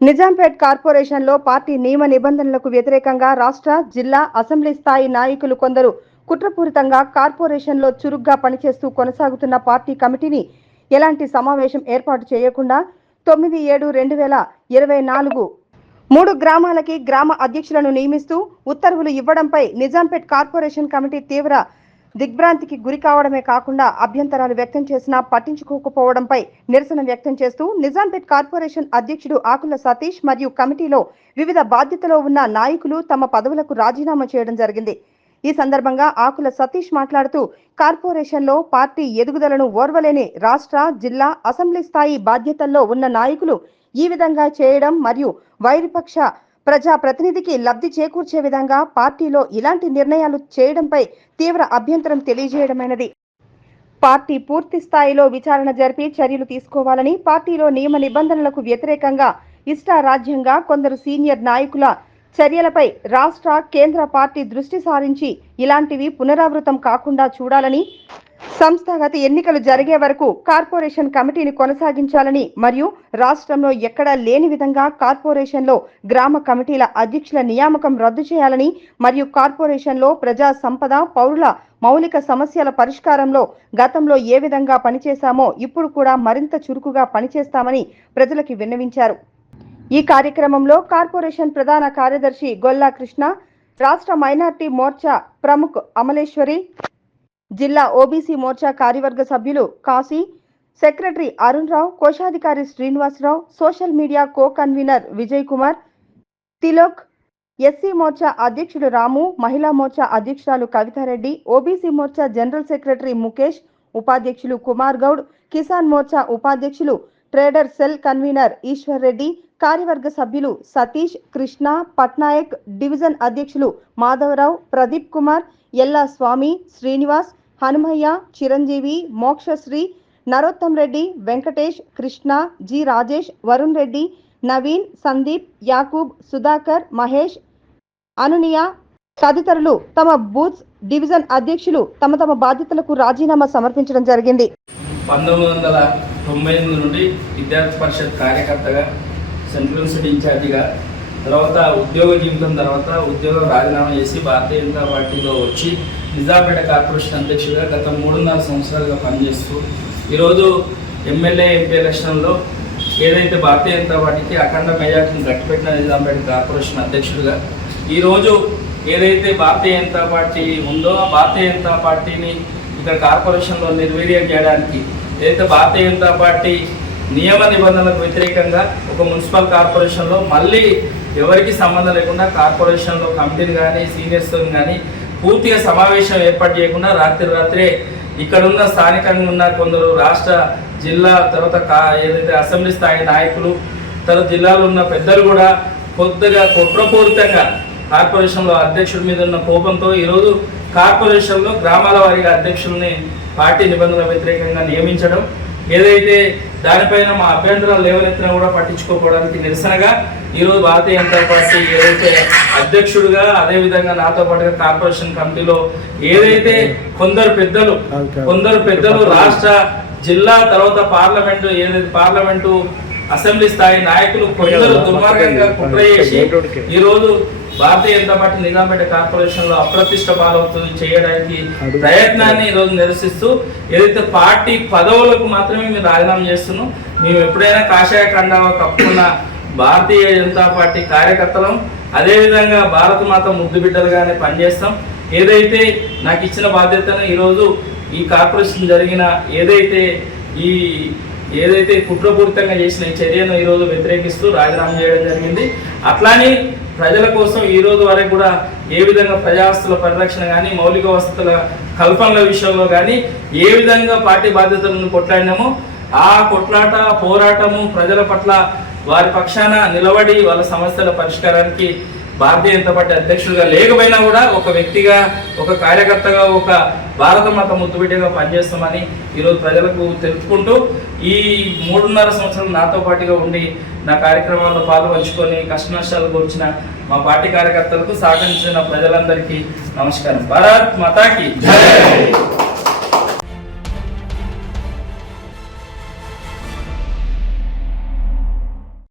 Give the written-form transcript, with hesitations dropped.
నిజాంపేట్ కార్పొరేషన్లో పార్టీ నియమ నిబంధనలకు వ్యతిరేకంగా రాష్ట్ర, జిల్లా, అసెంబ్లీ స్థాయి నాయకులు కొందరు కుట్రపూరితంగా కార్పొరేషన్లో చురుగ్గా పనిచేస్తూ కొనసాగుతున్న పార్టీ కమిటీని ఎలాంటి సమావేశం ఏర్పాటు చేయకుండా 9/7/2024 3 గ్రామాలకి గ్రామ అధ్యక్షులను నియమిస్తూ ఉత్తర్వులు ఇవ్వడంపై నిజాంపేట్ కార్పొరేషన్ కమిటీ తీవ్ర దిగ్భ్రాంతికి గురి కావడమే కాకుండా అభ్యంతరాలు వ్యక్తం చేసినా పట్టించుకోకపోవడంపై నిరసన వ్యక్తం చేస్తూ నిజాంపేట్ కార్పొరేషన్ అధ్యక్షుడు ఆకుల సతీష్ మరియు కమిటీలో వివిధ బాధ్యతలో ఉన్న నాయకులు తమ పదవులకు రాజీనామా చేయడం జరిగింది। ఈ సందర్భంగా ఆకుల సతీష్ మాట్లాడుతూ కార్పొరేషన్లో పార్టీ ఎదుగుదలను ఓర్వలేని రాష్ట్ర, జిల్లా, అసెంబ్లీ స్థాయి బాధ్యతల్లో ఉన్న నాయకులు ఈ విధంగా చేయడం మరియు వైరుపక్ష ప్రజా ప్రతినిధికి లబ్ధి చేకూర్చే విధంగా పార్టీలో ఇలాంటి నిర్ణయాలు చేయడంపై తీవ్ర అభ్యంతరం తెలియజేయడమైనది। పార్టీ పూర్తి స్థాయిలో విచారణ జరిపి చర్యలు తీసుకోవాలని, పార్టీలో నియమ నిబంధనలకు వ్యతిరేకంగా ఇష్టారాజ్యంగా కొందరు సీనియర్ నాయకుల చర్యలపై రాష్ట్ర, కేంద్ర పార్టీ దృష్టి సారించి ఇలాంటివి పునరావృతం కాకుండా చూడాలని, సంస్థాగత ఎన్నికలు జరిగే వరకు కార్పొరేషన్ కమిటీని కొనసాగించాలని మరియు రాష్ట్రంలో ఎక్కడా లేని విధంగా కార్పొరేషన్లో గ్రామ కమిటీల అధ్యక్షుల నియామకం రద్దు చేయాలని మరియు కార్పొరేషన్లో ప్రజా సంపద, పౌరుల మౌలిక సమస్యల పరిష్కారంలో గతంలో ఏ విధంగా పనిచేశామో ఇప్పుడు కూడా మరింత చురుకుగా పనిచేస్తామని ప్రజలకు విన్నవించారు। ఈ కార్యక్రమంలో కార్పొరేషన్ ప్రధాన కార్యదర్శి గొల్లా కృష్ణ, రాష్ట్ర మైనార్టీ మోర్చా ప్రముఖ్ అమలేశ్వరి, జిల్లా ఓబీసీ మోర్చా కార్యవర్గ సభ్యులు కాశీ, సెక్రటరీ అరుణ్ రావు, కోశాధికారి Srinivasarao, social media co convener Vijay Kumar, Tilok, SC Morcha అధ్యక్షుడు రాము, మహిళా మోర్చా అధ్యక్షురాలు Kavitha Reddy, OBC Morcha general secretary Mukesh, ఉపాధ్యక్షులు కుమార్ గౌడ్, కిసాన్ మోర్చా ఉపాధ్యక్షులు trader cell convener Eshwar Reddy, కార్యవర్గ సభ్యులు సతీష్, కృష్ణ, పట్నాయక్, డివిజన్ అధ్యక్షులు మాధవరావు, ప్రదీప్ కుమార్, ఎల్లా స్వామి, శ్రీనివాస్, హనుమయ్య, చిరంజీవి, మోక్షశ్రీ, నరోత్తం రెడ్డి, వెంకటేష్, కృష్ణ, జి రాజేష్, వరుణ్ రెడ్డి, నవీన్, సందీప్, యాకూబ్, సుధాకర్, మహేష్, అనునియ తదితరులు తమ బూత్ డివిజన్ అధ్యక్షులు తమ తమ బాధ్యతలకు రాజీనామా సమర్పించడం జరిగింది। 1998 నుండి విద్యార్థి పరిషత్ కార్యకర్తగా, సెంట్రల్ యూనివర్సిటీ ఇన్ఛార్జిగా, తర్వాత ఉద్యోగ జీవితం తర్వాత ఉద్యోగం రాజీనామా చేసి భారతీయ జనతా పార్టీలో వచ్చి నిజాంపేట కార్పొరేషన్ అధ్యక్షుడిగా గత 3.5 సంవత్సరాలుగా పనిచేస్తూ ఈరోజు ఎమ్మెల్యే, ఎంపీ ఎలక్షన్లో ఏదైతే భారతీయ జనతా పార్టీకి అఖండ మెజార్టీని గట్టిపెట్టిన నిజాంపేట కార్పొరేషన్ అధ్యక్షుడిగా ఈరోజు ఏదైతే భారతీయ జనతా పార్టీ ఉందో ఆ భారతీయ జనతా పార్టీని ఇక్కడ కార్పొరేషన్లో నిర్వీర్యం చేయడానికి, ఏదైతే భారతీయ జనతా పార్టీ నియమ నిబంధనలకు వ్యతిరేకంగా ఒక మున్సిపల్ కార్పొరేషన్లో మళ్ళీ ఎవరికి సంబంధం లేకుండా కార్పొరేషన్లో కమిటీని కానీ సీనియర్స్తో కానీ పూర్తిగా సమావేశం ఏర్పాటు చేయకుండా రాత్రే ఇక్కడున్న స్థానికంగా ఉన్న కొందరు రాష్ట్ర, జిల్లా, తర్వాత ఏదైతే అసెంబ్లీ స్థాయి నాయకులు, తర్వాత జిల్లాలో ఉన్న పెద్దలు కూడా కొద్దిగా కుట్రపూరితంగా కార్పొరేషన్లో అధ్యక్షుడి మీద ఉన్న కోపంతో ఈరోజు కార్పొరేషన్లో గ్రామాల వారీగా అధ్యక్షుల్ని పార్టీ నిబంధనల వ్యతిరేకంగా నియమించడం, ఏదైతే దానిపైన మా అభ్యంతరాలు లేవనెత్తినా కూడా పట్టించుకోవడానికి నిరసనగా ఈరోజు భారతీయ జనతా పార్టీ ఏదైతే అధ్యక్షుడిగా, అదేవిధంగా నాతో పాటుగా కార్పొరేషన్ కమిటీలో ఏదైతే కొందరు పెద్దలు రాష్ట్ర, జిల్లా, తర్వాత పార్లమెంటు అసెంబ్లీ స్థాయి నాయకులు కొందరు దుర్మార్గంగా కుట్ర చేసి ఈరోజు భారతీయ జనతా పార్టీ నిజాంపేట కార్పొరేషన్లో అప్రతిష్ట పాలవుతుంది చేయడానికి ప్రయత్నాన్ని ఈరోజు నిరసిస్తూ ఏదైతే పార్టీ పదవులకు మాత్రమే మేము రాజీనామా చేస్తున్నాం, మేము ఎప్పుడైనా కాషాయ కండావా కప్పుకున్న భారతీయ జనతా పార్టీ కార్యకర్తలం, అదేవిధంగా భారత మాత ముద్దు బిడ్డలుగానే పనిచేస్తాం। ఏదైతే నాకు ఇచ్చిన బాధ్యతను ఈరోజు ఈ కార్పొరేషన్ జరిగిన ఏదైతే కుట్రపూరితంగా చేసిన ఈ చర్యను ఈరోజు వ్యతిరేకిస్తూ రాజీనామా చేయడం జరిగింది। అట్లానే ప్రజల కోసం ఈ రోజు వరకు కూడా ఏ విధంగా ప్రజాస్తుల పరిరక్షణ కానీ, మౌలిక వసతుల కల్పనల విషయంలో కానీ ఏ విధంగా పార్టీ బాధ్యతలను కొట్లాడినామో ఆ కొట్లాట, పోరాటము ప్రజల పట్ల వారి పక్షాన నిలబడి వాళ్ళ సమస్యల పరిష్కారానికి భారతీయ జనతా పార్టీ అధ్యక్షుడిగా లేకపోయినా కూడా ఒక వ్యక్తిగా, ఒక కార్యకర్తగా, ఒక భారత మాత ముద్దుబిడ్డగా పనిచేస్తామని ఈరోజు ప్రజలకు తెలుపుకుంటూ ఈ 3.5 సంవత్సరాలు నాతో పాటుగా ఉండి నా కార్యక్రమాల్లో పాల్పంచుకొని కష్ట నష్టాలు గురించిన మా పార్టీ కార్యకర్తలకు సహకరించిన ప్రజలందరికీ నమస్కారం। భారత్ మాతాకి జై।